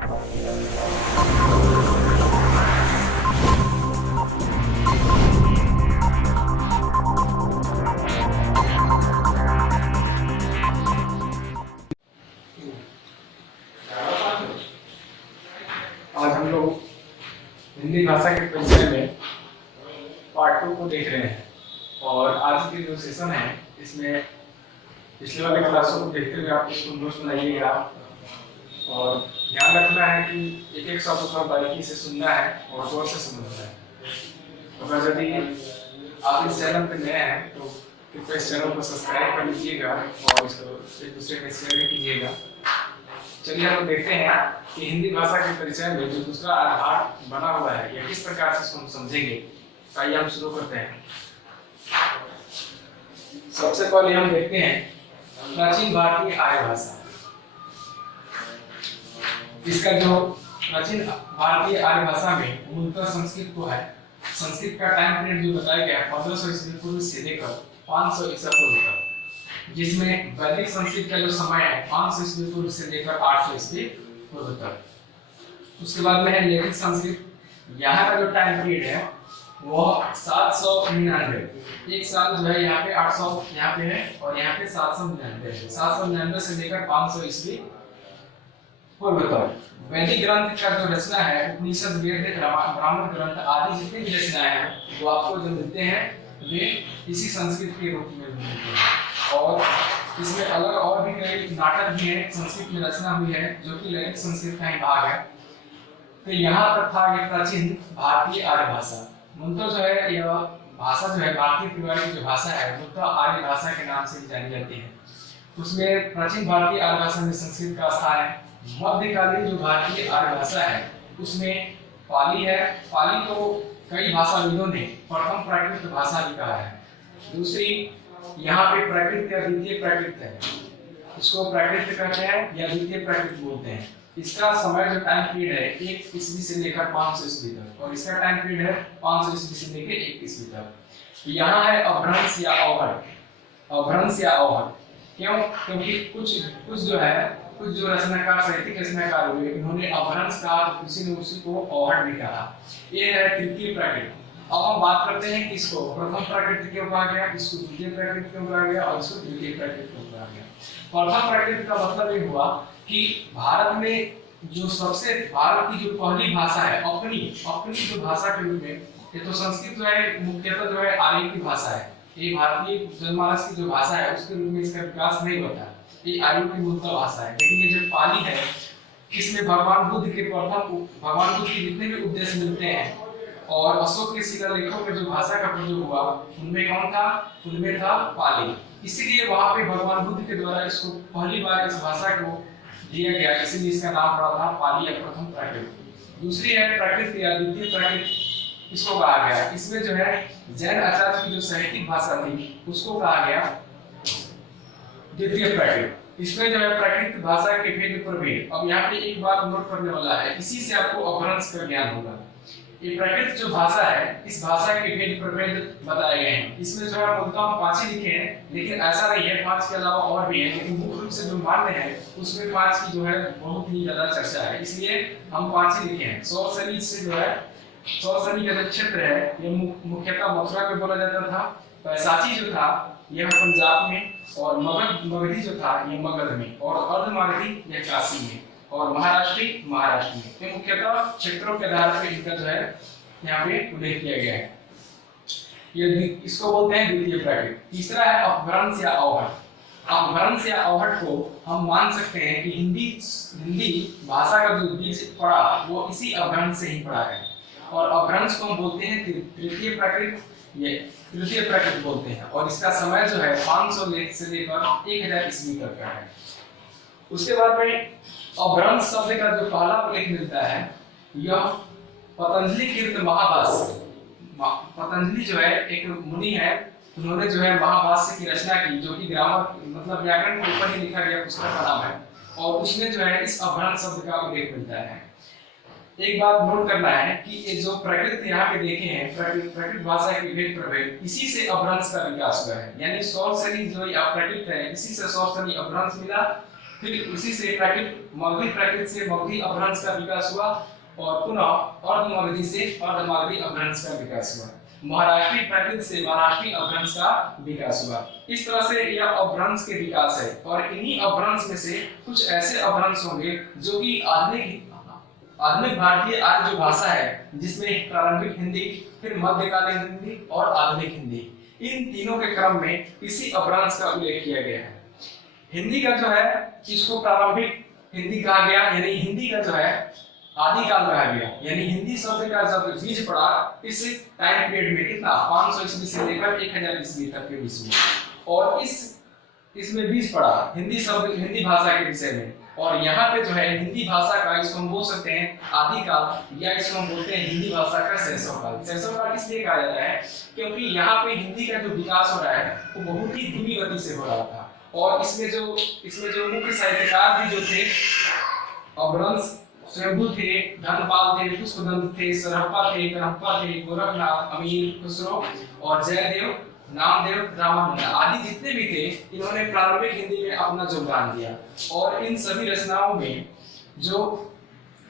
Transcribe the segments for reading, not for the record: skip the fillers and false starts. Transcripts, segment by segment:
आज हम लोग हिंदी भाषा के परिचय में पार्ट 2 को देख रहे हैं और आज की जो सेशन है इसमें पिछले वाले क्लासों को देखते हुए आप इसको नोट्स बनाइएगा और ध्यान रखना है कि एक एक शब्द को बारीकी से सुनना है और गौर से समझना है। अगर यदि आप इस चैनल पर नए हैं तो कृपया इस चैनल को सब्सक्राइब कर लीजिएगा और इसको एक दूसरे में शेयर कीजिएगा। चलिए हम देखते हैं कि हिंदी भाषा के परिचय में जो दूसरा आधार बना हुआ है या किस प्रकार से इसको हम समझेंगे। आइए हम शुरू करते हैं। सबसे पहले हम देखते हैं प्राचीन भारतीय आर्य भाषा। इसका जो प्राचीन भारतीय आर्य भाषा में मूलतः संस्कृत को है। संस्कृत का टाइम पीरियड जो बताया गया 1500 ईस्वी पूर्व से लेकर 500 ईसा पूर्व तक, जिसमें वैदिक संस्कृत का जो समय है 500 ईस्वी पूर्व से लेकर 800 ईस्वी पूर्व तक। उसके बाद में है लेखित संस्कृत। यहाँ का जो टाइम पीरियड है वो 799, एक साल जो है यहाँ पे 800 यहाँ पे है और यहाँ पे 799 है। 799 से लेकर 500 ईस्वी पूर्व तक वैदिक ग्रंथ का जो रचना है उपनिषद, वेद, ब्राह्मण ग्रंथ आदि जितने भी रचनाएं हैं वो आपको जो मिलते हैं वे इसी संस्कृत के रूप में मिलते हैं। और इसमें अलग और भी कई नाटक भी हैं संस्कृत में रचना हुई है जो कि ललित संस्कृत का ही भाग है। तो यहाँ तक था ये प्राचीन भारतीय आर्य भाषा। मूलतः जो है यह भाषा जो है भारतीय परिवार की जो भाषा है मूलतः आर्य भाषा के नाम से भी जानी जाती है। उसमें प्राचीन भारतीय आर्य भाषा में संस्कृत का स्थान है। मध्यकालीन जो भारतीय आर्य भाषा है उसमें पाली है। पाली को कई भाषाविदों ने प्रथम प्राकृत भाषा भी कहा है। दूसरी यहाँ पे प्राकृत या द्वितीय प्राकृत है, इसको प्राकृत कहते हैं या द्वितीय प्राकृत बोलते हैं। इसका समय जो टाइम पीरियड है 1 ईस्वी से लेकर 500 ईस्वी तक और इसका टाइम पीरियड है 500 ईस्वी से लेकर 1 ईस्वी तक। यहाँ है अभ्रंश या अवहट। अभ्रंश या अवहट क्यों? क्योंकि कुछ जो रचनाकार साहित्यिक रचनाकार हुए उन्होंने अपभ्रंश कहा तो किसी ने उसी को अवहट भी कहा। ये है तृतीय प्राकृत। अब हम बात करते हैं कि इसको प्रथम प्राकृत क्यों कहा गया, इसको द्वितीय प्राकृत क्यों कहा गया और इसको द्वितीय प्राकृत क्यों कहा गया। प्रथम प्राकृत का मतलब ये हुआ कि भारत में जो सबसे भारत की जो पहली भाषा है अपनी जो भाषा के रूप में, ये तो संस्कृत जो है मुख्यतः जो है आर्य की भाषा है। ये भारतीय जनमानस की जो भाषा है उसके रूप में इसका विकास नहीं होता, ये आर्यों की मूलतः भाषा है। लेकिन ये जो पाली है इसमें भगवान बुद्ध के जितने भी उपदेश मिलते हैं और अशोक के शिलालेखों में जो भाषा का प्रयोग हुआ उनमें कौन था? उनमें था पाली। इसीलिए वहां पे भगवान बुद्ध के द्वारा इसको पहली बार इस भाषा को दिया गया, इसीलिए इसका नाम पड़ा था पाली या प्रथम प्राकृत। दूसरी है प्राकृत या द्वितीय प्राकृत, इसको कहा गया। इसमें जो है जैन आचार्य की जो साहित्यिक भाषा थी उसको कहा गया द्वितीय प्राकृत। इसमें जो है प्राकृत भाषा के भेद प्रभेद। अब यहाँ पे एक बात नोट करने वाला है, इसी से आपको अपभ्रंश का ज्ञान होगा। ये प्राकृत जो भाषा है इस भाषा के भेद प्रभेद बताए गए हैं। इसमें जो है मूलतः हम 5 ही लिखे हैं, लेकिन ऐसा नहीं है, 5 के अलावा और भी है, लेकिन मुख्य रूप से जो मान्य है उसमें 5 की जो है बहुत ही ज्यादा चर्चा है, इसलिए हम 5 ही लिखे हैं। सौरसनी से जो है सौरसनी का जो क्षेत्र है ये मुख्यतः मथुरा में बोला जाता था। पैसाची जो था यह पंजाब में और मगधी जो था ये मगध में और अर्धमागधी यह काशी में और महाराष्ट्र में। ये मुख्यतः क्षेत्रों के आधार पर इनका जो है यहाँ पे उल्लेख किया गया है। ये इसको बोलते हैं द्वितीय प्राकृत। तीसरा है अपभ्रंश या अवहट। अपभ्रंश या अवहट को हम मान सकते हैं कि हिंदी भाषा का जो बीज पड़ा वो इसी अपभ्रंश से ही पड़ा है और अपभ्रंश को हम बोलते हैं तृतीय प्राकृत, ये तृतीय प्राकृत बोलते हैं और इसका समय जो है 500 से लेकर 1000 ईस्वी तक का है। उसके बाद में अपभ्रंश शब्द का जो पहला उल्लेख मिलता है यह पतंजलि कृत महाभाष्य। पतंजलि जो है एक मुनि है, उन्होंने जो है महाभाष्य की रचना की जो कि ग्रामर मतलब व्याकरण के ऊपर ही लिखा गया पुस्तक का नाम है और उसमें जो है इस अपभ्रंश शब्द का उल्लेख मिलता है। एक बात नोट करना है कि ये जो प्राकृत यहाँ पे देखे हैं प्राकृत भाषा के भेद प्रभेद, इसी से अपभ्रंश का विकास हुआ है। यानी सौरसनी जो प्राकृत है इसी से सौरसनी अपभ्रंश मिला फिर उसी से प्राकृत मगधी प्राकृत से मगधी अपभ्रंश का विकास हुआ और पुनः अर्धमगधी से अर्धमगधी अपभ्रंश का विकास हुआ। महाराष्ट्रीय प्राकृत से महाराष्ट्रीय अपभ्रंश का विकास हुआ। इस तरह से यह अपभ्रंश के विकास है और इन्हीं अपभ्रंश में से कुछ ऐसे अपभ्रंश होंगे जो कि आधुनिक भारतीय आज जो भाषा है जिसमें प्रारंभिक हिंदी, फिर मध्यकालीन हिंदी और आधुनिक हिंदी, इन तीनों के क्रम में इसी अपभ्रंश का उल्लेख किया गया है। हिंदी का जो है इसको प्रारंभिक हिंदी कहा गया, यानी हिंदी का जो है आदिकाल कहा गया, यानी हिंदी शब्द का जब बीज पड़ा इस टाइम पीरियड में कितना 500 ईस्वी से लेकर 1000 ईस्वी तक के बीच में, और इसमें बीज पड़ा हिंदी शब्द हिंदी भाषा के विषय में। और यहाँ पे जो है हिंदी भाषा का इसको हम बोल सकते हैं आदिकाल, या इसको हम बोलते हैं हिंदी भाषा का शैशवकाल। शैशवकाल इसलिए कहा जाता है क्योंकि यहाँ पे हिंदी का जो विकास हो रहा है वो बहुत ही धीमी गति से हो रहा था, और इसमें जो मुख्य साहित्यकार भी जो थे अपभ्रंश स्वयंभू थे, धनपाल थे, पुष्पदंत थे, सरहप्पा थे, करहप्पा थे, गोरखनाथ, अमीर खुसरो और जयदेव, नामदेव, रामानंद आदि जितने भी थे, इन्होंने प्रारंभिक हिंदी में अपना योगदान दिया। और इन सभी रचनाओं में जो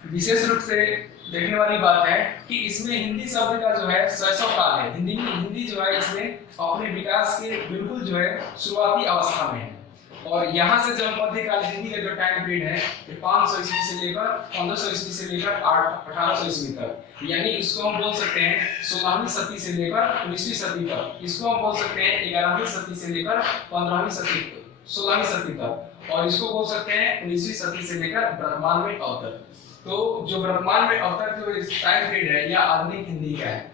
विशेष रूप से देखने वाली बात है कि इसमें हिंदी शब्द का जो है शैशवकाल है। हिंदी जो है इसमें अपने विकास के बिल्कुल जो है शुरुआती अवस्था में है। और यहाँ से जब मध्यकाल हिंदी का जो टाइम पीरियड है 500 ईस्वी से लेकर 1500 ईस्वी से लेकर 1800 ईस्वी तक, यानी इसको हम बोल सकते हैं 16वीं सदी से लेकर 19वीं सदी तक, इसको हम बोल सकते हैं 11वीं सदी से लेकर 15वीं सदी 16वीं सदी तक, और इसको बोल सकते हैं 19वीं सदी से लेकर वर्तमान में अब तक। तो जो वर्तमान में अब तक जो टाइम पीरियड है यह आधुनिक हिंदी का है।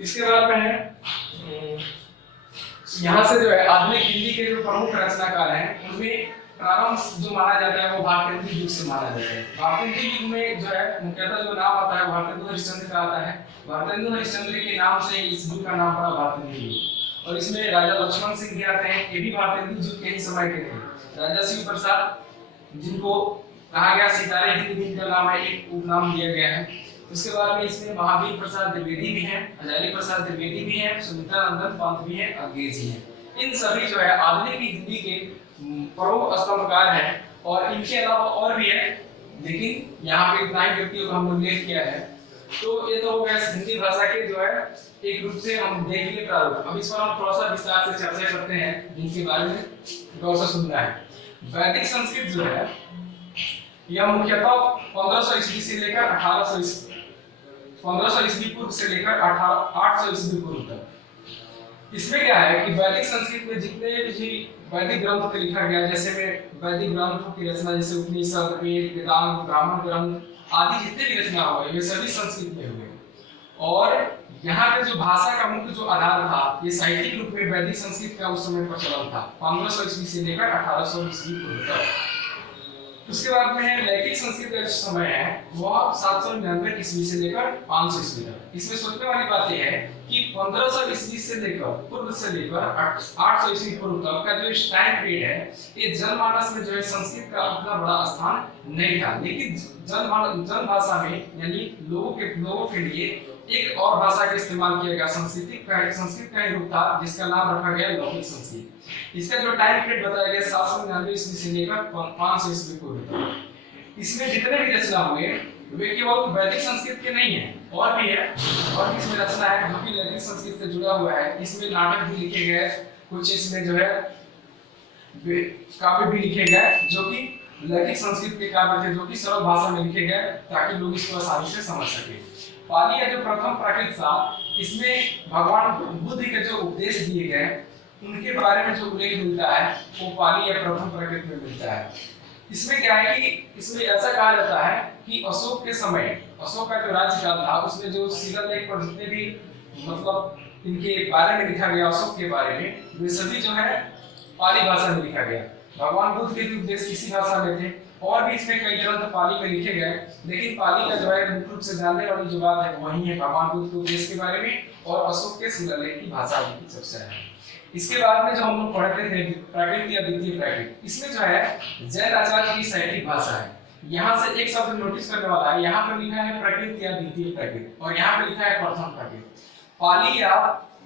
इसके बाद में है यहाँ से जो है आधुनिक हिंदी के जो प्रमुख रचनाकार हैं उनमें प्रारंभ जो माना जाता है वो भारतेंदु युग से माना जाता है। भारतेंदु युग में जो है मुख्यतः जो नाम आता है भारतेंदु हरिश्चंद्र का आता है। भारतेंदु हरिश्चंद्र के नाम से इस युग का नाम पड़ा भारतेंदु युग। और इसमें राजा लक्ष्मण सिंह भी आते हैं, ये भी भारतेंदु युग के ही समय के थे। राजा शिव प्रसाद जिनको कहा गया सितारे हिंद भी इनका नाम है, एक उपनाम दिया गया है। उसके बाद में इसमें महावीर प्रसाद द्विवेदी भी हैं, हजारी प्रसाद द्विवेदी भी हैं, सुमित्रा नंदन पंत भी हैं, अंग्रेज भी हैं। इन सभी जो है आधुनिक हिंदी के प्रमुख स्तंभकार हैं। और इनके अलावा और भी है, लेकिन यहाँ पे इतना ही व्यक्तियों को हमने उल्लेख किया है। तो ये तो हो गया हिंदी भाषा के जो है एक रूप से हम देख लिए प्रारूप। अब इस पर हम थोड़ा सा विस्तार से चर्चा करते हैं जिनके बारे में गौर से सुनना है। वैदिक संस्कृत जो है यह मुख्यतः 1500 ईस्वी से लेकर 1500 ईस्वी पूर्व से लेकर 800 ईस्वी पूर्व तक। इसमें क्या है कि वैदिक संस्कृत में जितने भी वैदिक ग्रंथ लिखा गया, जैसे में वैदिक ग्रंथों की रचना जैसे उपनिषद, वेद, वेदांत, ब्राह्मण ग्रंथ आदि जितने भी रचना हुए वे सभी संस्कृत में हुए। और यहाँ पे जो भाषा का मुख्य जो आधार था ये साहित्यिक रूप में वैदिक संस्कृत का उस समय प्रचलन था 1500 ईस्वी से लेकर 1800 ईस्वी पूर्व तक। उसके बाद में है लैखिक संस्कृत का जो समय है वह 799 ईस्वी से लेकर 500 ईस्वी तक। इसमें सोचने वाली बात यह है कि 1500 ईस्वी से लेकर पूर्व से लेकर 800 ईस्वी पूर्व तक का जो टाइम पीरियड है ये जनमानस में जो है संस्कृत का उतना बड़ा स्थान नहीं था। लेकिन जन भाषा में यानी लोगों के लिए एक और भाषा का इस्तेमाल किया गया, संस्कृत का ही रूप था जिसका नाम रखा गया लौकिक संस्कृत। इसका जो टाइम पीरियड बताया गया 799 ईस्वी से लेकर 500 ईस्वी पूर्व तक। इसमें जितने भी रचना हुए वे केवल वैदिक संस्कृत के नहीं है, और भी है, और इसमें रचना है जो कि लैखिक संस्कृत से जुड़ा हुआ है। इसमें नाटक भी लिखे गए, कुछ इसमें जो है काव्य भी लिखे गए जो कि लैखिक संस्कृत के काव्य थे, जो कि सरल भाषा में लिखे गए ताकि लोग इसको आसानी से समझ सके। पाली का जो प्रथम प्राकृत था इसमें भगवान बुद्ध के जो उपदेश दिए गए उनके बारे में जो उल्लेख मिलता है वो पाली या प्रथम प्राकृत में मिलता है। इसमें क्या है कि इसमें ऐसा कहा जाता है कि अशोक के समय, अशोक का जो राज्यकाल था उसमें जो शिलालेख पर जितने भी मतलब इनके बारे में लिखा गया अशोक के बारे में वे सभी जो है पाली भाषा में लिखा गया। भगवान बुद्ध के उपदेश इसी भाषा में थे, और भी इसमें कई ग्रंथ पाली में लिखे गए, लेकिन पाली का जो है मुख्य रूप से जानने वाली जो बात है वही है भगवान बुद्ध के उपदेश के बारे में और अशोक के शिलालेख की भाषा की चर्चा है। इसके बाद में जो हम लोग पढ़ते थे प्राकृत या द्वितीय प्राकृत, इसमें जो है जैन आचार्य की साहित्यिक भाषा है। यहाँ से एक शब्द नोटिस करने वाला है, यहाँ पर लिखा है प्राकृत या द्वितीय प्राकृत और यहाँ पे लिखा है प्रथम प्राकृत। पाली या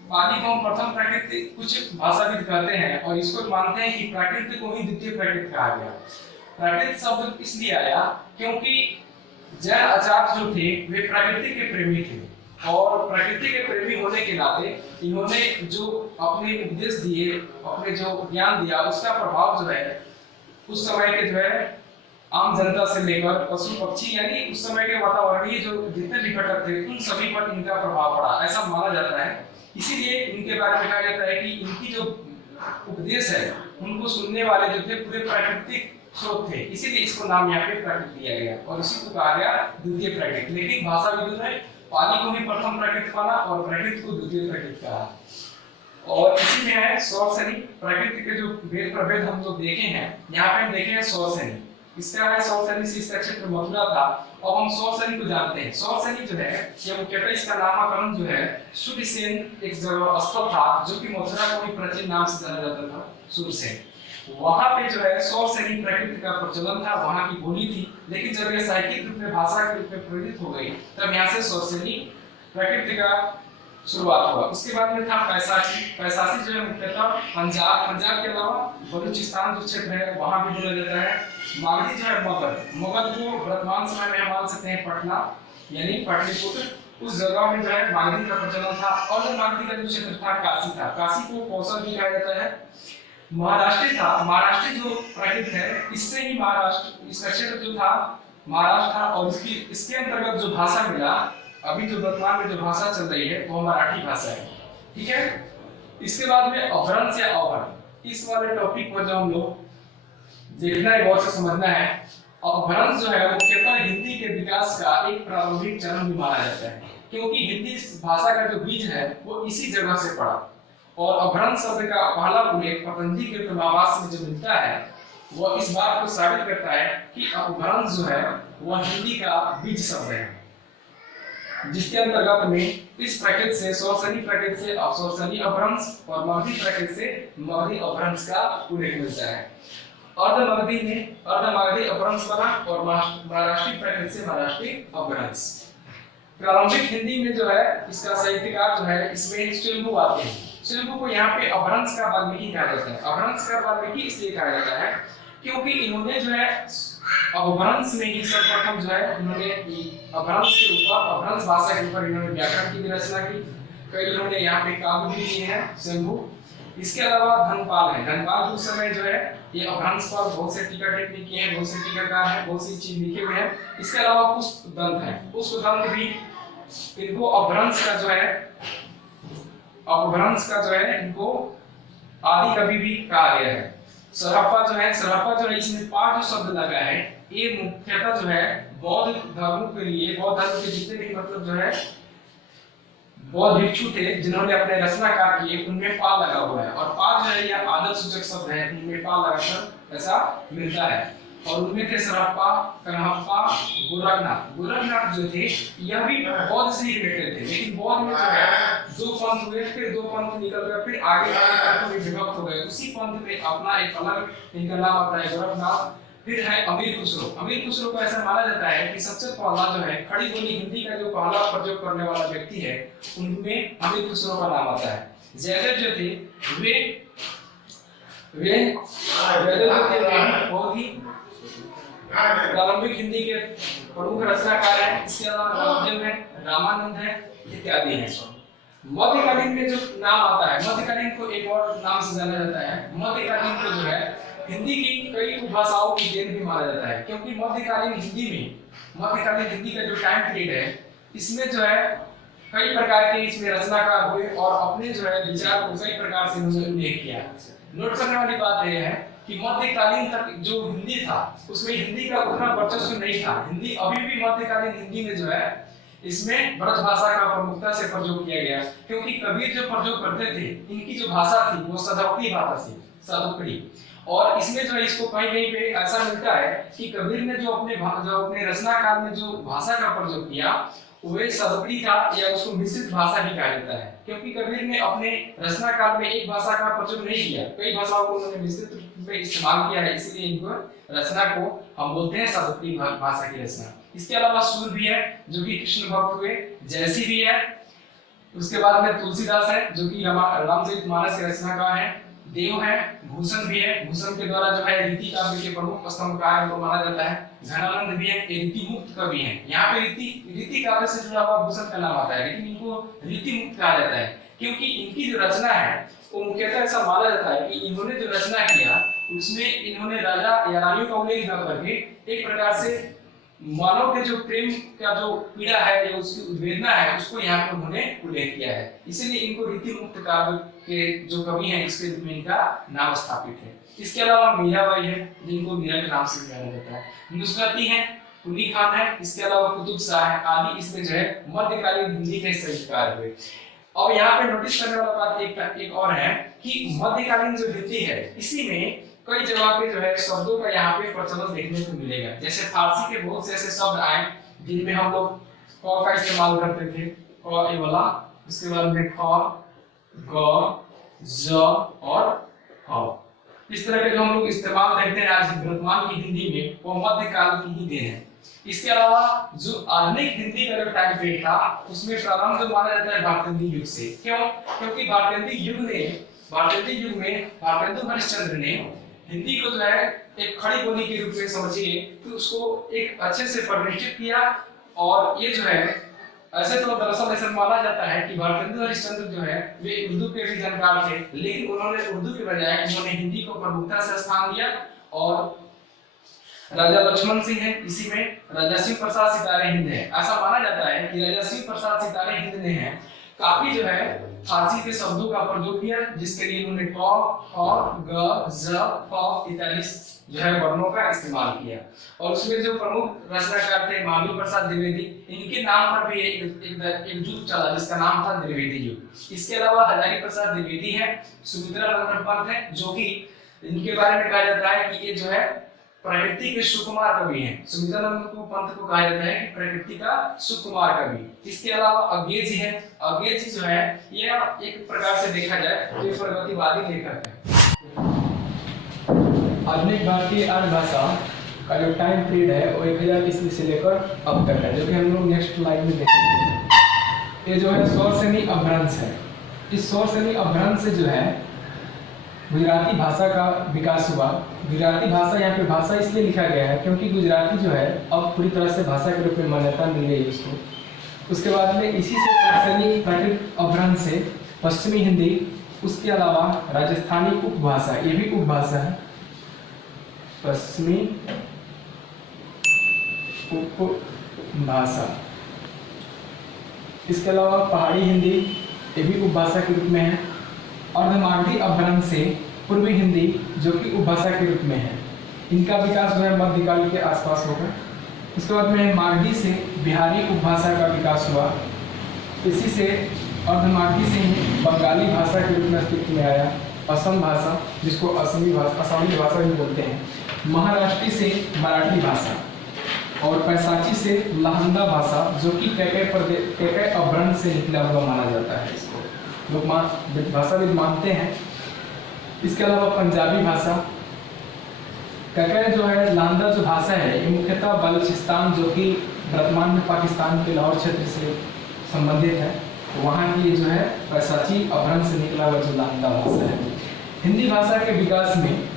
पाली को हम प्रथम प्राकृत कुछ भाषाविद कहते हैं और इसको मानते हैं कि प्राकृत को ही द्वितीय प्राकृत कहा गया। प्राकृत शब्द इसलिए आया क्योंकि जैन आचार्य जो थे वे प्रकृति के प्रेमी थे और प्रकृति के प्रेमी होने के नाते इन्होंने जो अपने उपदेश दिए, अपने जो ज्ञान दिया, उसका प्रभाव जो है उस समय के जो है आम जनता से लेकर पशु पक्षी यानी उस समय के वातावरणीय जो जितने भी घटक थे उन सभी पर इनका प्रभाव पड़ा, ऐसा माना जाता है। इसीलिए इनके बारे में कहा जाता है कि इनकी जो उपदेश है उनको सुनने वाले जो थे पूरे प्राकृतिक स्रोत थे, इसीलिए इसको नाम यहाँ पे प्राकृत दिया गया और इसी को कहा गया द्वितीय प्राकृत। लेकिन भाषाविदों ने पाली को ही प्रथम प्राकृत माना और प्राकृत को द्वितीय प्राकृत कहा। और इसी में है स्वरसनी। प्राकृत के जो भेद प्रभेद हम लोग देखे हैं, यहाँ पे हम देखे हैं स्वरसनी। इसका है स्वरसनी से इसका क्षेत्र मथुरा था। अब हम स्वरसनी को जानते हैं। स्वरसनी जो है ये मुख्यतः इसका नामकरण जो है सूर्यसेन एक जगह स्थल था जो कि मथुरा को भी प्राचीन नाम से जाना जाता था, सूर्यसेन। वहां पे जो है स्वरसनी प्राकृत का प्रचलन था, वहां की बोली थी। लेकिन जब ये साहित्यिक रूप में भाषा के रूप में प्रेरित हो गई तब यहाँ से स्वरसनी प्राकृत का शुरुआत हुआ। उसके बाद में था पैसासी। पैसासी जो है मुख्यतः पंजाब के अलावा बलूचिस्तान जो क्षेत्र है वहां भी बोला जाता है। मागधी जो है मगध को वर्तमान समय में हम मान सकते हैं पटना यानी पाटलिपुत्र, उस जगह में जो है मागधी का प्रचलन था। और मागधी का जो क्षेत्र था काशी था, काशी को कौशल भी कहा जाता है। महाराष्ट्र था, महाराष्ट्र जो प्राकृत है इससे ही महाराष्ट्र इसका क्षेत्र जो था महाराष्ट्र था और इसके अंतर्गत जो भाषा मिला, अभी जो वर्तमान में जो भाषा चल रही है वो मराठी भाषा है। ठीक है। इसके बाद में अभ्रंश या अवर्ण, इस वाले टॉपिक पर जो हम लोग देखना है, बहुत से समझना है। अभ्रंश जो है मुख्यतः हिंदी के विकास का एक प्रारंभिक चरण भी माना जाता है क्योंकि हिंदी भाषा का जो बीज है वो इसी जगह से पड़ा। और अभ्रंश शब्द का पहला उल्लेख पतंजलि के प्रभावास में जो मिलता है वो इस बात को साबित करता है कि अभ्रंश जो है वह हिंदी का बीज शब्द है, जिसके अंतर्गत में इस प्राकृत से स्वरसनी प्राकृत से स्वरसनी अभ्रंश और मगधी प्राकृत से मगधी अभ्रंश का उल्लेख मिलता है। अर्धमगधी में अर्धमगधी अभ्रंश बना और महाराष्ट्री प्राकृत से महाराष्ट्री अभ्रंश। प्रारंभिक हिंदी में जो है इसका साहित्यकार जो है इसमें स्वयंभू आते हैं। स्वयंभू को यहाँ पे अभ्रंश का वाल्मीकि कहा जाता है। अभ्रंश का वाल्मीकि इसलिए कहा जाता है क्योंकि इन्होंने जो है अभ्रंश में ही सर्वप्रथम जो है इन्होंने अभ्रंश के ऊपर अभ्रंश भाषा के ऊपर इन्होंने व्याकरण की भी रचना की। कई इन्होंने यहाँ पे काव्य भी किए हैं स्वयंभू। इसके अलावा धनपाल है। धनपाल उस समय जो है ये अभ्रंश पर बहुत से टीका टिप्पणी किए हैं, बहुत से टीकाकार हैं, बहुत सी चीज लिखे हुए हैं। इसके अलावा पुष्पदंत है। पुष्पदंत भी इनको अभ्रंश का जो है इनको आदि कवि भी कहा गया है। सरहप्पा जो है इसमें पांच जो शब्द लगा है ये मुख्यतः जो है बौद्ध धर्म के लिए, बौद्ध धर्म के जितने भी मतलब जो है बौद्ध भिक्षु थे जिन्होंने अपने रचनाकार किए उनमें पाल लगा हुआ है। और पाल जो है यह आदर सूचक शब्द है, उनमें पाल लगाकर ऐसा मिलता है। और उनमें थे सरहप्पा, कन्हप्पा, गोरखनाथ जो थे यह भी बौद्ध से ही रिलेटेड थे। लेकिन बौद्ध में जो है दो पंथ हुए, फिर दो पंथ निकल गए, फिर आगे पंथों में विभक्त हो गए। उसी पंथ में अपना एक अलग इनका नाम आता है गोरखनाथ। फिर है अमीर खुसरो। अमीर खुसरो को ऐसा माना जाता है कि सबसे पहला जो है खड़ी बोली हिंदी का जो पहला प्रयोग करने वाला व्यक्ति है उनमें अमीर खुसरो का नाम आता है। जयदेव जो थे वे बहुत ही प्रारंभिक हिंदी के प्रमुख रचनाकार हैं। इसके अलावा रामदेव है, रामानंद है इत्यादि हैं। मध्यकालीन में जो नाम आता है, मध्यकालीन को एक और नाम से जाना जाता है। मध्यकालीन को जो है हिंदी की कई उपभाषाओं की देन भी माना जाता है क्योंकि मध्यकालीन हिंदी का जो टाइम पीरियड है इसमें जो है कई प्रकार के इसमें रचनाकार हुए और अपने जो है विचार को कई प्रकार से उन्होंने उल्लेख किया। नोट करने वाली बात यह है कि मध्यकालीन तक जो हिंदी था उसमें हिंदी का उतना वर्चस्व नहीं था। हिंदी अभी भी मध्यकालीन हिंदी में जो है इसमें ब्रज भाषा का प्रमुखता से प्रयोग किया गया क्योंकि कबीर जो प्रयोग करते थे इनकी जो भाषा थी वो सदौकड़ी भाषा थी, सदौकड़ी। और इसमें जो है इसको कहीं कहीं पे ऐसा मिलता है कि कबीर ने जो अपने रचना काल में जो भाषा का प्रयोग किया वह सदौकड़ी था या उसको मिश्रित भाषा भी कहा जाता है क्योंकि कबीर ने अपने रचना काल में एक भाषा का प्रयोग नहीं किया, कई भाषाओं को उन्होंने मिश्रित रूप में इस्तेमाल किया है, इसलिए इनको रचना को हम बोलते हैं सदौकड़ी भाषा की रचना। इसके अलावा सूर भी है जो कि कृष्ण भक्त हुए, जयसी भी है, उसके बाद में तुलसीदास है जो कि रामचरितमानस के रचनाकार है। देव है, भूषण भी है, भूषण के द्वारा जो है रीति काव्य के प्रमुख स्तंभकार को माना जाता है। घनानंद भी है, ये रीति मुक्त कवि है। यहाँ पे रीति काव्य से जुड़ा हुआ भूषण का नाम आता है, लेकिन इनको रीति मुक्त कहा जाता है क्योंकि इनकी जो रचना है वो मुख्यतः ऐसा माना जाता है कि इन्होंने जो रचना किया उसमें इन्होंने राजा या रानियों का उल्लेख न करके एक प्रकार से मानव के जो प्रेम का जो पीड़ा है या उसकी उद्वेदना है उसको यहाँ पर उन्होंने उल्लेख किया है। इसीलिए इनको रीति मुक्त काव्य के जो कवि हैं इसके रूप में इनका नाम स्थापित है। इसके अलावा मीराबाई है जिनको मीरा के नाम से जाना जाता है। नुसरती है, कुली खान है, इसके अलावा कुतुब शाह है आदि इसमें जो है मध्यकालीन हिंदी के साहित्यकार हुए। और यहाँ पे नोटिस करने वाला बात एक और है कि मध्यकालीन जो हिंदी है इसी में कई जगह पे जो है शब्दों का यहाँ पे प्रचलन देखने को मिलेगा। जैसे फारसी के बहुत से ऐसे शब्द आए जिनमें हम लोग क का इस्तेमाल करते थे, क ये वाला, उसके बाद में ख, ग, ज और ह। इस तरह के जो हम लोग इस्तेमाल देखते हैं आज वर्तमान की हिंदी में वो मध्यकाल की ही देन है। इसके अलावा जो आधुनिक हिंदी का जो टाइम पीरियड था उसमें प्रारंभ जो माना जाता है भारतेंदु युग से। क्यों? क्योंकि भारतेंदु युग में भारतेंदु हरिश्चंद्र ने हिंदी को जो है एक खड़ी बोली के रूप में समझिए तो उसको एक अच्छे से परिष्कृत किया। और ये जो है ऐसे तो दरअसल ऐसा माना जाता है कि भारतेंदु हरिश्चंद्र जो है वे उर्दू के भी जानकार थे, लेकिन उन्होंने उर्दू के बजाय उन्होंने हिंदी को प्रमुखता से स्थान दिया। और राजा लक्ष्मण सिंह है, इसी में राजा शिव प्रसाद सितारे हिंद है। ऐसा माना जाता है कि राजा शिव प्रसाद सितारे हिंद ने है काफी जो है फारसी के शब्दों का प्रयोग किया, जिसके लिए उन्होंने क, ख, ग, ज, फ इत्यादि जो है वर्णों का इस्तेमाल किया। और उसमें जो प्रमुख रचनाकार थे मालवी प्रसाद द्विवेदी, इनके नाम पर भी एक युग चला जिसका नाम था द्विवेदी युग। इसके अलावा हजारी प्रसाद द्विवेदी है, सुमित्रा नंदन पंत है जो कि इनके बारे में कहा जाता है कि ये जो है प्रकृति के सुकुमार कवि हैं। सुमित्रा नंदन पंत को कहा जाता है कि प्रकृति का सुकुमार कवि। इसके अलावा अज्ञे जी है, अज्ञे जी जो है ये एक प्रकार से देखा जाए तो ये प्रगतिवादी लेखक है। आधुनिक भारतीय आर्य भाषा का जो टाइम पीरियड है वो 1000 ईस्वी से लेकर अब तक है, जो कि हम लोग नेक्स्ट स्लाइड में देखेंगे। ये जो है स्वरसेनी अपभ्रंश है। इस स्वरसेनी अपभ्रंश से जो है गुजराती भाषा का विकास हुआ। गुजराती भाषा यहाँ पे भाषा इसलिए लिखा गया है क्योंकि गुजराती जो है अब पूरी तरह से भाषा के रूप में मान्यता मिल गई उसको। उसके बाद में इसी से स्वरसेनी प्राकृत अपभ्रंश से पश्चिमी हिंदी, उसके अलावा राजस्थानी उपभाषा, ये भी उपभाषा है, पश्चिमी उपभाषा। इसके अलावा पहाड़ी हिंदी ये भी उपभाषा के रूप में है। अर्धमागधी अपभ्रंश से पूर्वी हिंदी जो कि उपभाषा के रूप में है, इनका विकास जो है मध्यकाल के आसपास होगा। उसके बाद में मागधी से बिहारी उपभाषा का विकास हुआ। इसी से अर्धमागधी से ही बंगाली भाषा के रूप में अस्तित्व में आया। असम भाषा जिसको असमी भाषा भी बोलते हैं। महाराष्ट्री से मराठी भाषा और पैसाची से लहंदा भाषा जो कि कैके अपभ्रंश से निकला हुआ माना जाता है। इसको लोग भाषाविद मानते हैं। इसके अलावा पंजाबी भाषा, कैके जो है लहंदा जो भाषा है ये मुख्यतः बलूचिस्तान जो कि वर्तमान में पाकिस्तान के लाहौर क्षेत्र से संबंधित है, वहाँ की जो है पैसाची अपभ्रंश से निकला हुआ जो लहंदा भाषा है। हिंदी भाषा के विकास में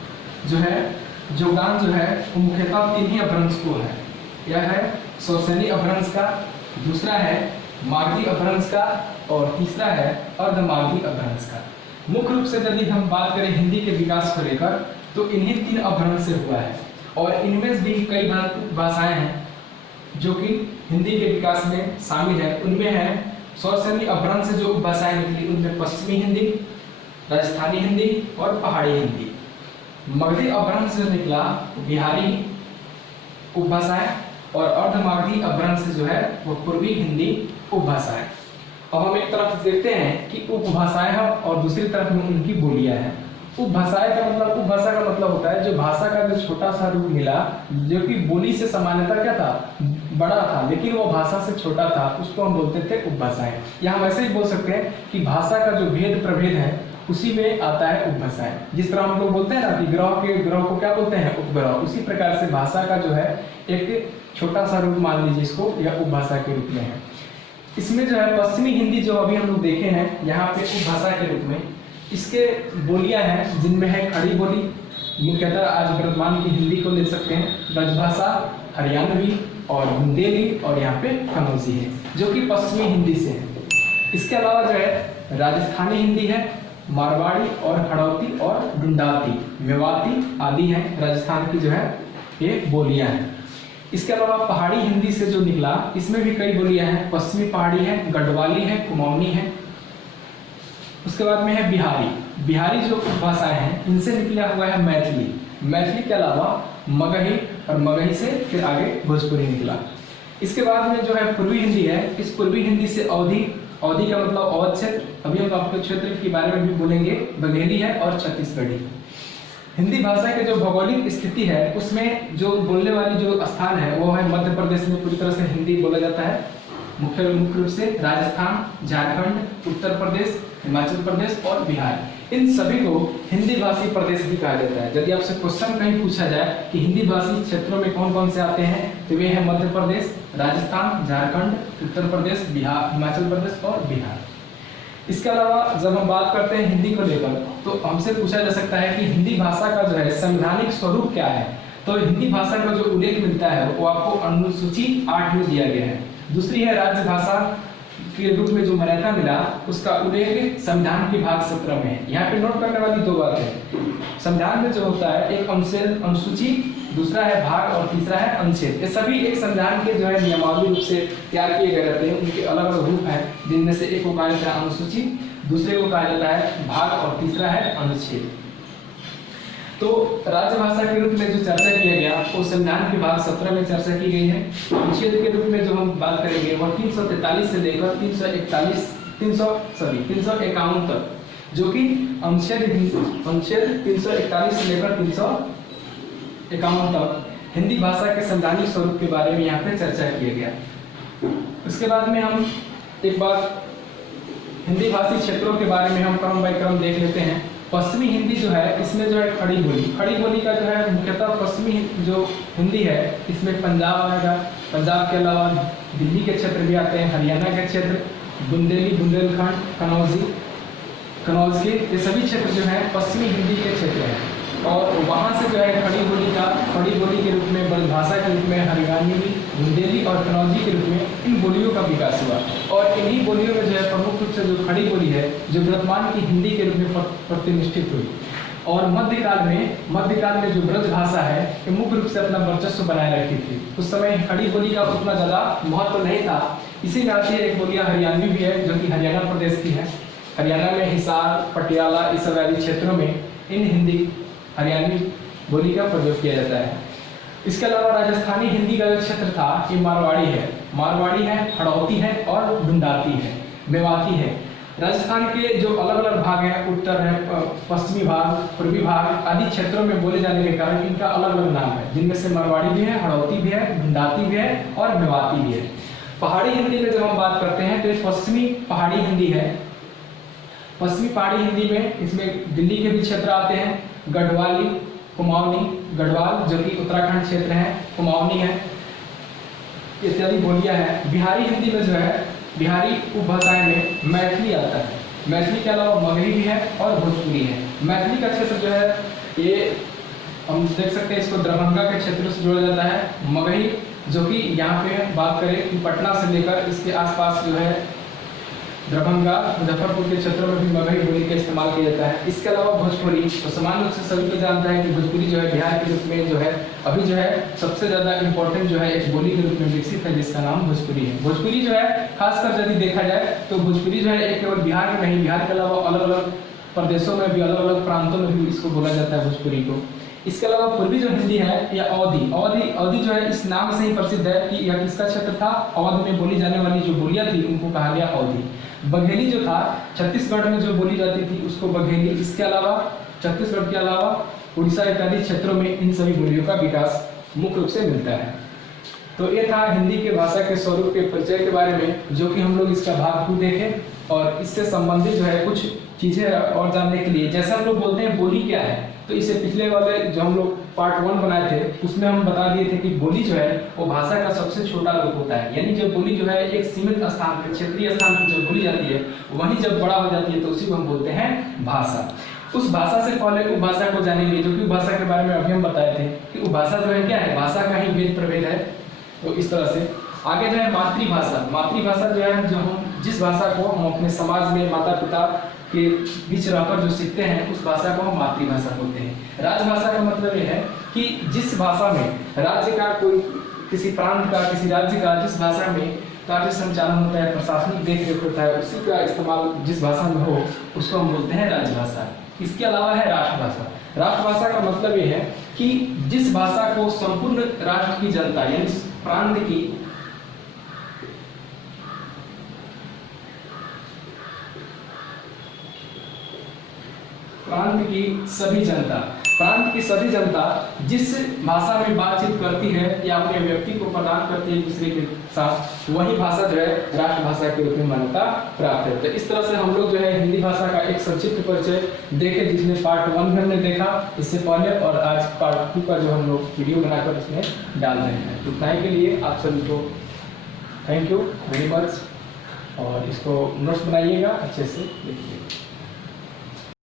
जो है योगदान जो है वो मुख्यतः 3 ही अपभ्रंश को है। यह है स्वरसेनी अपभ्रंश का, दूसरा है मागधी अपभ्रंश का और तीसरा है अर्धमागधी अपभ्रंश का। मुख्य रूप से यदि हम बात करें हिंदी के विकास को लेकर तो इन्हीं 3 अपभ्रंश से हुआ है। और इनमें भी कई भाषाएं हैं जो कि हिंदी के विकास में शामिल है। उनमें है स्वरसेनी अपभ्रंश से जो भाषाएं निकली उनमें पश्चिमी हिंदी, राजस्थानी हिंदी और पहाड़ी हिंदी। मगधी अपभ्रंश से निकला बिहारी उपभाषाएं और अर्धमागधी अपभ्रंश से जो है वो पूर्वी हिंदी उपभाषाएं। अब हम एक तरफ देखते हैं कि उपभाषाएं हैं और दूसरी तरफ में उनकी बोलियां हैं। उपभाषाएं का मतलब, उपभाषा का मतलब होता है जो भाषा का जो छोटा सा रूप मिला जो कि बोली से सामान्यतः क्या था, बड़ा था, लेकिन वो भाषा से छोटा था, उसको हम बोलते थे उपभाषाएं। या हम ऐसे ही बोल सकते हैं कि भाषा का जो भेद प्रभेद है उसी में आता है उपभाषाएं। जिस तरह हम लोग बोलते हैं ना कि ग्रह को क्या बोलते हैं, उपग्रह, उसी प्रकार से भाषा का जो है एक छोटा सा रूप मान लीजिए इसको, यह उपभाषा के रूप में है। इसमें जो है पश्चिमी हिंदी जो अभी हम लोग देखे हैं यहाँ पे उपभाषा के रूप में, इसके बोलियां हैं जिनमें है खड़ी बोली, मुख्यतः आज वर्तमान की हिंदी को ले सकते हैं, ब्रजभाषा, हरियाणवी और बुंदेली और यहाँ पे कन्नौजी है जो कि पश्चिमी हिंदी से है। इसके अलावा जो है राजस्थानी हिंदी है, मारवाड़ी और हड़ौती और डुंडाती, मेवाती आदि हैं राजस्थान की जो है ये बोलियां हैं। इसके अलावा पहाड़ी हिंदी से जो निकला इसमें भी कई बोलियां हैं, पश्चिमी पहाड़ी है, गढ़वाली है, कुमाऊनी है। उसके बाद में है बिहारी। बिहारी जो भाषाएं हैं इनसे निकला हुआ है मैथिली। मैथिली के अलावा मगही और मगही से फिर आगे भोजपुरी निकला। इसके बाद में जो है पूर्वी हिंदी है, इस पूर्वी हिंदी से अवधी, अवधी का मतलब अवध क्षेत्र, अभी हम आपके क्षेत्र के बारे में भी बोलेंगे, बघेली है और छत्तीसगढ़ी। हिंदी भाषा के जो भौगोलिक स्थिति है उसमें जो बोलने वाली जो स्थान है वो है मध्य प्रदेश में पूरी तरह से हिंदी बोला जाता है, मुख्य रूप से राजस्थान, झारखंड, उत्तर प्रदेश, हिमाचल प्रदेश और बिहार, इन सभी को हिंदी भाषी प्रदेश भी कहा जाता है। यदि आपसे क्वेश्चन कहीं पूछा जाए कि हिंदी भाषी क्षेत्रों में कौन कौन से आते हैं तो वे हैं मध्य प्रदेश, राजस्थान, झारखंड, उत्तर प्रदेश, बिहार, हिमाचल प्रदेश और बिहार। इसके अलावा जब हम बात करते हैं हिंदी को लेकर तो हमसे पूछा जा सकता है कि हिंदी भाषा का जो है संवैधानिक स्वरूप क्या है। तो हिंदी भाषा का जो उल्लेख मिलता है वो आपको अनुसूची 8 में दिया गया है। दूसरी है राज्य भाषा के रूप में जो मान्यता मिला उसका उल्लेख संविधान के भाग 17 में है। यहाँ पे नोट करने वाली दो बातें हैं, संविधान में जो होता है एक अनुच्छेद, अनुसूची, दूसरा है भाग और तीसरा है अनुच्छेद। ये सभी एक संविधान के जो है नियमावली रूप से तैयार किए गए रहते हैं, उनके अलग अलग रूप हैं जिनमें से एक को कहा जाता है अनुसूची, दूसरे को कहा जाता है भाग और तीसरा है अनुच्छेद। तो राजभाषा के रूप में जो चर्चा किया गया वो संविधान के भाग 17 में चर्चा की गई है। अनुच्छेद के रूप में जो हम बात करेंगे वह 343 से लेकर 351 तक, जो कि अनुच्छेद 341 से लेकर 351 तक हिंदी भाषा के संवैधानिक स्वरूप के बारे में यहाँ पे चर्चा किया गया। उसके बाद में हम एक बार हिंदी भाषी क्षेत्रों के बारे में हम क्रम बाय क्रम देख लेते हैं। पश्चिमी हिंदी जो है इसमें जो है खड़ी बोली का जो है मुख्यतः पश्चिमी जो हिंदी है इसमें पंजाब आएगा, पंजाब के अलावा दिल्ली के क्षेत्र भी आते हैं, हरियाणा के क्षेत्र, बुंदेली, बुंदेलखंड, कन्नौज के, ये सभी क्षेत्र जो है पश्चिमी हिंदी के क्षेत्र हैं। और वहाँ से जो है खड़ी बोली के रूप में, ब्रजभाषा के रूप में हरियाणवी, बुंदेली और कन्नौजी के रूप में इन बोलियों का विकास हुआ। और इन्हीं बोलियों में जो है प्रमुख रूप से जो खड़ी बोली है जो वर्तमान की हिंदी के रूप में प्रतिष्ठित हुई। और मध्यकाल में जो ब्रजभाषा है ये मुख्य रूप से अपना वर्चस्व बनाए रखी थी। उस समय खड़ी बोली का उतना ज़्यादा महत्व नहीं था, इसी नाते एक बोलियाँ हरियाणवी भी है जो कि हरियाणा प्रदेश की है। हरियाणा में हिसार, पटियाला, इस सब आदि क्षेत्रों में इन हिंदी हरियाणवी बोली का प्रयोग किया जाता है। इसके अलावा राजस्थानी हिंदी का जो क्षेत्र था ये मारवाड़ी है, हड़ौती है और डुंडाती है, मेवाती है। राजस्थान के जो अलग अलग भाग हैं, उत्तर है, पश्चिमी भाग, पूर्वी भाग आदि क्षेत्रों में बोले जाने के कारण इनका अलग अलग नाम है, जिनमें से मारवाड़ी भी है, हड़ौती भी है, डुंडाती भी है और मेवाती भी है। पहाड़ी हिंदी में जब हम बात करते हैं तो ये पश्चिमी पहाड़ी हिंदी है। पश्चिमी पहाड़ी हिंदी में इसमें दिल्ली के भी क्षेत्र आते हैं, गढ़वाली, कुमाऊनी, गढ़वाल जो कि उत्तराखंड क्षेत्र है, कुमाऊनी है, इत्यादि बोलियां हैं। बिहारी हिंदी में जो है बिहारी उपभाषाएं में मैथिली आता है। मैथिली के अलावा मगही भी है और भोजपुरी है। मैथिली का क्षेत्र जो है ये हम देख सकते हैं, इसको दरभंगा के क्षेत्र से जोड़ा जाता है। मगही जो कि यहाँ पे बात करें कि पटना से लेकर इसके आसपास जो है दरभंगा, मुजफ्फरपुर के क्षेत्रों में भी मगही बोली का इस्तेमाल किया जाता है। इसके अलावा भोजपुरी, तो सामान्य रूप से सभी को जानता है कि भोजपुरी जो है बिहार के रूप में जो है अभी जो है सबसे ज़्यादा इम्पोर्टेंट जो है एक बोली के रूप में विकसित है, जिसका नाम भोजपुरी है। भोजपुरी जो है खासकर यदि देखा जाए तो भोजपुरी जो है एक केवल बिहार में नहीं, बिहार के अलावा अलग अलग प्रदेशों में भी, अलग अलग प्रांतों में भी इसको बोला जाता है भोजपुरी को। इसके अलावा पूर्वी जो हिंदी है या अवधी जो है इस नाम से ही प्रसिद्ध है कि यह किसका क्षेत्र था, अवध में बोली जाने वाली जो बोलियां थी उनको कहा गया अवधी। बघेली जो था छत्तीसगढ़ में जो बोली जाती थी उसको बघेली। इसके अलावा छत्तीसगढ़ के अलावा उड़ीसा इत्यादि क्षेत्रों में इन सभी बोलियों का विकास मुख्य रूप से मिलता है। तो ये था हिंदी के भाषा के स्वरूप के परिचय के बारे में, जो कि हम लोग इसका भाग 2 देखें। और इससे संबंधित जो है कुछ चीज़ें और जानने के लिए, जैसे हम लोग बोलते हैं बोली क्या है, तो इसे पिछले वाले जो हम लोग पार्ट 1 बनाए थे उसमें हम बता दिए थे कि बोली जो है वो भाषा का सबसे छोटा रूप होता है, यानी जब बोली जो है एक सीमित स्थान पे, क्षेत्रीय स्थान पर जब बोली जाती है वहीं जब बड़ा हो जाती है तो उसी को हम बोलते हैं भाषा। उस भाषा से पहले उपभाषा को जानेंगे, जो कि उपभाषा के बारे में अभी हम बताए थे कि उपभाषा जो है क्या है, भाषा का ही भेद प्रभेद है। तो इस तरह से आगे जो है मातृभाषा। मातृभाषा जो है, जो हम जिस भाषा को हम अपने समाज में माता पिता के बीच रहकर जो सीखते हैं उस भाषा को हम मातृभाषा बोलते हैं। राजभाषा का मतलब यह है कि जिस भाषा में राज्य का कोई, किसी प्रांत का, किसी राज्य का जिस भाषा में कार्य संचालन होता है, प्रशासनिक देख रेख होता है, उसी का इस्तेमाल जिस भाषा में हो उसको हम बोलते हैं राजभाषा। इसके अलावा है राष्ट्रभाषा। राष्ट्रभाषा का मतलब यह है कि जिस भाषा को संपूर्ण राष्ट्र की जनता यानी प्रांत की प्रांत की सभी जनता जिस भाषा में बातचीत करती है या अपने व्यक्ति को प्रदान करती है दूसरे के साथ, वही भाषा जो है राष्ट्रभाषा के रूप में मान्यता प्राप्त है। तो इस तरह से हम लोग जो है हिंदी भाषा का एक संक्षिप्त परिचय देखे, जिसमें पार्ट 1 में हमने देखा इससे पहले, और आज पार्ट 2 का जो हम लोग वीडियो बनाकर इसमें डाल रहे हैं। तो इतना के लिए आप सभी को थैंक यू वेरी मच, और इसको नोट्स बनाइएगा, अच्छे से लिखिए।